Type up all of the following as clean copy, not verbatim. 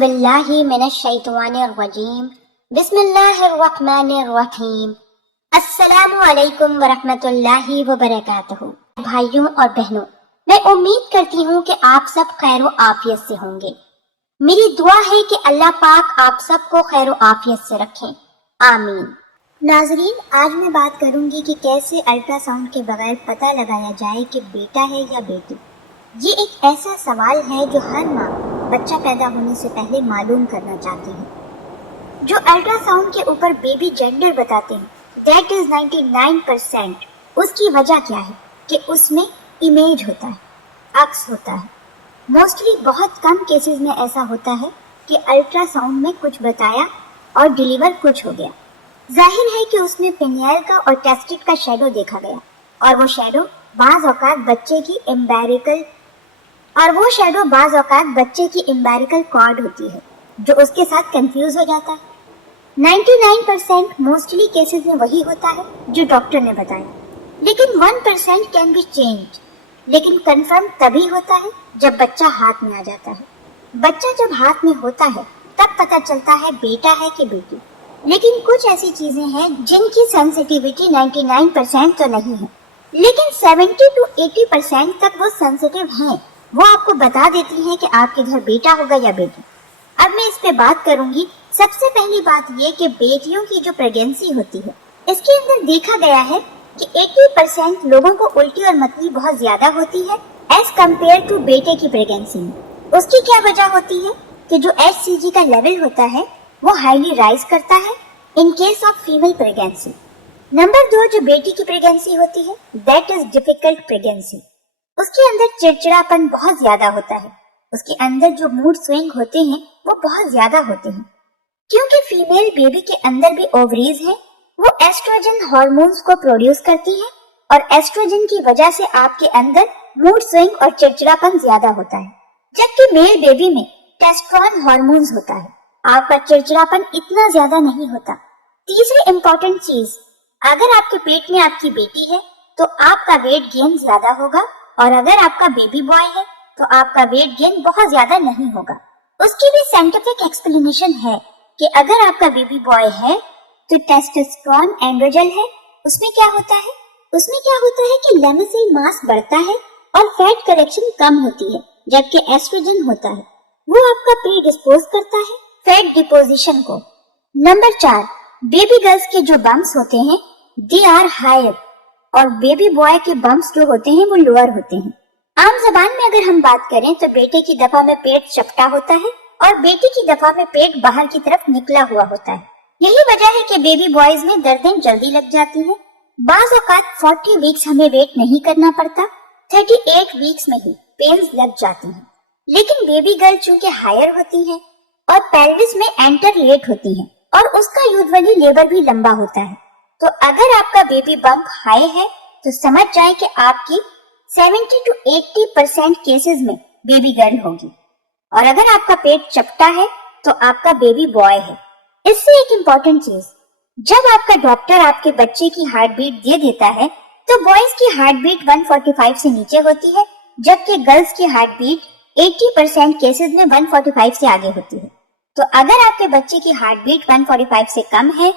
बिल्लाहि मिनश्शैतानिर्रजीम बिस्मिल्लाहिर्रहमानिर्रहीम अस्सलामु अलैकुम वरहमतुल्लाहि वबरकातुहू। भाइयों और बहनों, मैं उम्मीद करती हूँ कि आप सब खैर व आफियत से होंगे। मेरी दुआ है कि अल्लाह पाक आप सबको खैर व आफियत से रखें, आमीन। नाजरीन, आज मैं बात करूंगी कि कैसे अल्ट्रासाउंड के बगैर पता लगाया जाए कि बेटा है या बेटी। ये एक ऐसा सवाल है जो हर माँ बच्चा पैदा होने से पहले मालूम करना चाहती है। जो अल्ट्रासाउंड के ऊपर बेबी जेंडर बताते हैं, दैट इज 99%। उसकी वजह क्या है कि उसमें इमेज होता है, अक्स होता है। मोस्टली बहुत कम केसेस में ऐसा होता है कि अल्ट्रासाउंड में कुछ बताया और डिलीवर कुछ हो गया। जाहिर है कि उसमें पिनियल का और टेस्टिड का शैडो देखा गया और वो शैडो बाज औकात बच्चे की एम्बेरिकल कॉर्ड होती है जो उसके साथ कंफ्यूज हो जाता है। 99% मोस्टली केसेस में वही होता है जो डॉक्टर ने बताया, लेकिन 1% कैन बी चेंज। लेकिन कंफर्म तभी होता है जब बच्चा हाथ में आ जाता है। बच्चा जब हाथ में होता है तब पता चलता है बेटा है कि बेटी। लेकिन कुछ ऐसी चीजें हैं जिनकी सेंसिटिविटी 99% तो नहीं है, लेकिन 70 to 80% तक वो सेंसिटिव हैं। वो आपको बता देती हैं कि आपके घर बेटा होगा या बेटी। अब मैं इस पे बात करूंगी। सबसे पहली बात ये कि बेटियों की जो प्रेगनेंसी होती है, इसके अंदर देखा गया है कि 80% लोगों को उल्टी और मतली बहुत ज्यादा होती है एज कम्पेयर टू बेटे की प्रेगनेंसी में। उसकी क्या वजह होती है कि जो HCG का लेवल होता है वो हाईली राइज करता है in case of female pregnancy. Number 2, जो बेटी की प्रेगनेंसी होती है, दैट इज डिफिकल्ट प्रेगनेंसी। उसके अंदर चिड़चिड़ापन बहुत ज्यादा होता है। उसके अंदर जो मूड स्विंग होते हैं वो बहुत ज्यादा होते हैं, क्योंकि फीमेल बेबी के अंदर भी ओवरीज है। वो एस्ट्रोजन हार्मोन्स को प्रोड्यूस करती है और एस्ट्रोजन की वजह से आपके अंदर मूड स्विंग और चिड़चिड़ापन ज्यादा होता है, जबकि मेल बेबी में टेस्टोस्टेरोन हार्मोन्स होता है। आपका चिड़चिड़ापन इतना ज्यादा नहीं होता। तीसरी इंपॉर्टेंट चीज, अगर आपके पेट में आपकी बेटी है तो आपका वेट गेन ज्यादा होगा, और अगर आपका बेबी बॉय है तो आपका वेट गेन बहुत ज्यादा नहीं होगा। उसकी भी साइंटिफिक एक्सप्लेनेशन है कि अगर आपका बेबी बॉय है तो टेस्टोस्टेरोन एंड्रोजन है, उसमें क्या होता है कि लेमिसेल मास बढ़ता है और फैट करेक्शन कम होती है, जबकि एस्ट्रोजन होता है वो आपका प्रीडिस्पोज करता है फैट डिपोजिशन को। नंबर 4, बेबी गर्ल्स के जो बम्प्स होते हैं दे आर हायर, और बेबी बॉय के बम्प्स जो होते हैं वो लोअर होते हैं। आम जबान में अगर हम बात करें तो बेटे की दफा में पेट चपटा होता है और बेटी की दफा में पेट बाहर की तरफ निकला हुआ होता है। यही वजह है कि बेबी बॉयज में दर्दें जल्दी लग जाती हैं। बाज औकात 40 वीक्स हमें वेट नहीं करना पड़ता, 38 वीक्स में ही पेन्स लग जाती हैं। लेकिन बेबी गर्ल चूंकि हायर होती है और पेल्विस में एंटर लेट होती है और उसका यूजुअली लेबर भी लंबा होता है, तो अगर आपका बेबी बम्प हाई है तो समझ जाए कि आपकी 70 to 80% केसेस में बेबी गर्ल होगी, और अगर आपका पेट चपटा है तो आपका बेबी बॉय है। इससे एक इम्पोर्टेंट चीज, जब आपका डॉक्टर आपके बच्चे की हार्ट बीट दे देता है तो बॉयज की हार्ट बीट 145 से नीचे होती है, जबकि गर्ल्स की हार्ट बीट 80% केसेस में 145 से आगे होती है। तो अगर आपके बच्चे की हार्ट बीट 145 से कम है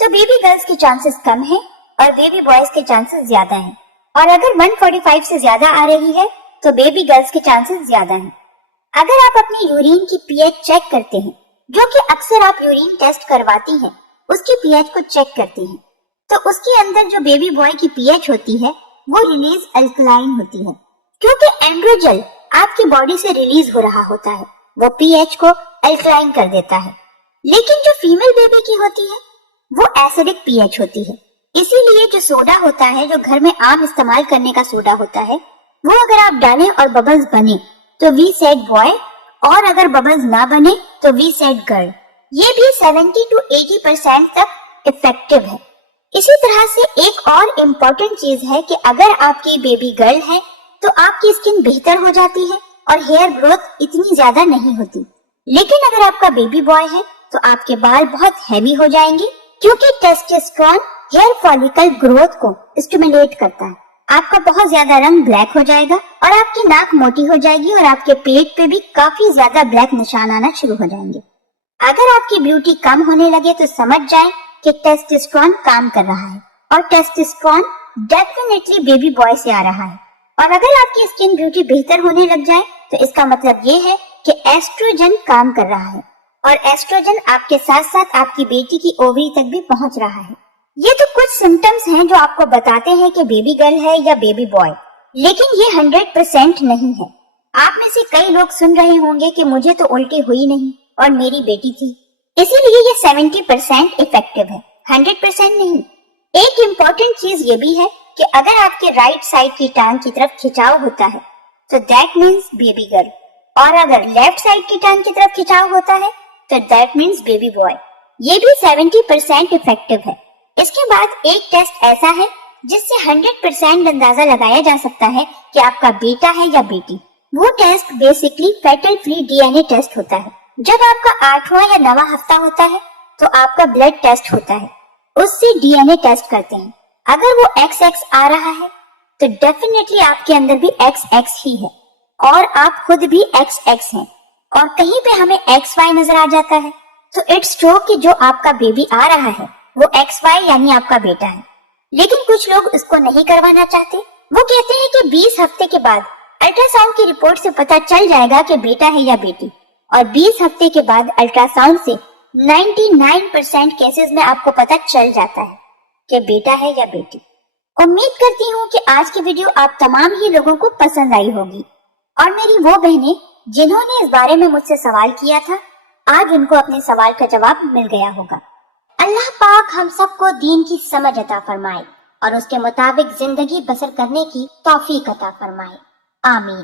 तो बेबी गर्ल्स के चांसेस कम है और बेबी बॉयज के चांसेस ज्यादा हैं, और अगर 145 से ज्यादा आ रही है तो बेबी गर्ल्स के चांसेस ज्यादा हैं। अगर आप अपनी यूरिन की पीएच चेक करते हैं, जो कि अक्सर आप यूरिन टेस्ट करवाती हैं, उसकी पीएच को चेक करती हैं, तो उसके अंदर जो बेबी बॉय की पीएच होती है वो रिलीज अल्कलाइन होती है, क्योंकि एंड्रोजल आपकी बॉडी से रिलीज हो रहा होता है, वो पीएच को अल्कलाइन कर देता है। लेकिन जो फीमेल बेबी की होती है वो एसिडिक पीएच होती है। इसीलिए जो सोडा होता है, जो घर में आम इस्तेमाल करने का सोडा होता है, वो अगर आप डालें और बबल्स बने तो वी सेड बॉय, और अगर बबल्स ना बने तो वी सेड गर्ल। ये भी 70 to 80% तक इफेक्टिव है। इसी तरह से एक और इम्पोर्टेंट चीज है कि अगर आपकी बेबी गर्ल है तो आपकी स्किन बेहतर हो जाती है और हेयर ग्रोथ इतनी ज्यादा नहीं होती। लेकिन अगर आपका बेबी बॉय है तो आपके बाल बहुत हैवी हो जाएंगे, क्योंकि टेस्टोस्टेरोन हेयर फॉलिकल ग्रोथ को स्टिमुलेट करता है। آپ کا بہت زیادہ رنگ بلیک ہو جائے گا اور آپ کی ناک موٹی ہو جائے گی اور آپ کے پیٹ پہ بھی کافی زیادہ بلیک نشان آنا شروع ہو جائیں گے۔ اگر آپ کی بیوٹی کم ہونے لگے تو سمجھ جائیں کہ ٹیسٹوسٹرون کام کر رہا ہے، اور ٹیسٹوسٹرون ڈیفینیٹلی بیبی بوائے سے آ رہا ہے۔ اور اگر آپ کی اسکن بیوٹی بہتر ہونے لگ جائے تو اس کا مطلب یہ ہے کہ ایسٹروجن کام کر رہا ہے، اور ایسٹروجن آپ کے ساتھ ساتھ آپ کی بیٹی کی اووری تک بھی پہنچ رہا ہے۔ یہ تو کچھ سمٹمز ہیں جو آپ کو بتاتے ہیں کہ بیبی گرل ہے یا بیبی بوائے، لیکن یہ 100% نہیں ہے۔ آپ میں سے کئی لوگ سن رہے ہوں گے کہ مجھے تو الٹی ہوئی نہیں اور میری بیٹی تھی، اسی لیے یہ 70% افیکٹو ہے، 100% نہیں۔ ایک امپورٹنٹ چیز یہ بھی ہے کہ اگر آپ کے رائٹ سائڈ کی ٹانگ کی طرف کھچاؤ ہوتا ہے تو دیٹ مینس بیبی گرل، اور اگر لیفٹ سائڈ کی ٹانگ کی طرف کھچاؤ ہوتا ہے تو دیٹ مینس بیبی بوائے۔ یہ بھی 70% افیکٹو ہے۔ اس کے بعد ایک ٹیسٹ ایسا ہے جس سے 100% اندازہ لگایا جا سکتا ہے کہ آپ کا بیٹا ہے یا بیٹی۔ وہ test basically fetal free D N A test ہوتا ہے۔ جب آپ کا 8واں یا 9واں ہفتہ ہوتا ہے تو آپ کا بلڈ ٹیسٹ ہوتا ہے، اس سے ڈی این اے ٹیسٹ کرتے ہیں۔ اگر وہ XX آ رہا ہے تو ڈیفینیٹلی آپ کے اندر بھی XX ہی ہے، اور آپ خود بھی XX ہیں، اور کہیں پہ ہمیں XY نظر آ جاتا ہے تو اٹس ٹرو کہ جو آپ کا بیبی آ رہا ہے وہ XY یعنی آپ کا بیٹا ہے۔ لیکن کچھ لوگ اس کو نہیں کروانا چاہتے۔ وہ کہتے ہیں کہ 20 ہفتے کے بعد الٹرا ساؤنڈ کی رپورٹ سے پتا چل جائے گا کہ بیٹا ہے یا بیٹی، اور 20 ہفتے کے بعد الٹرا ساؤنڈ سے 99% کیسز میں آپ کو پتا چل جاتا ہے کہ بیٹا ہے یا بیٹی۔ امید کرتی ہوں کہ آج کی ویڈیو آپ تمام ہی لوگوں کو پسند آئی ہوگی، اور میری وہ بہنیں جنہوں نے اس بارے میں مجھ سے سوال کیا تھا، آج ان کو اپنے سوال کا جواب مل گیا ہوگا۔ اللہ پاک ہم سب کو دین کی سمجھ عطا فرمائے اور اس کے مطابق زندگی بسر کرنے کی توفیق عطا فرمائے، آمین۔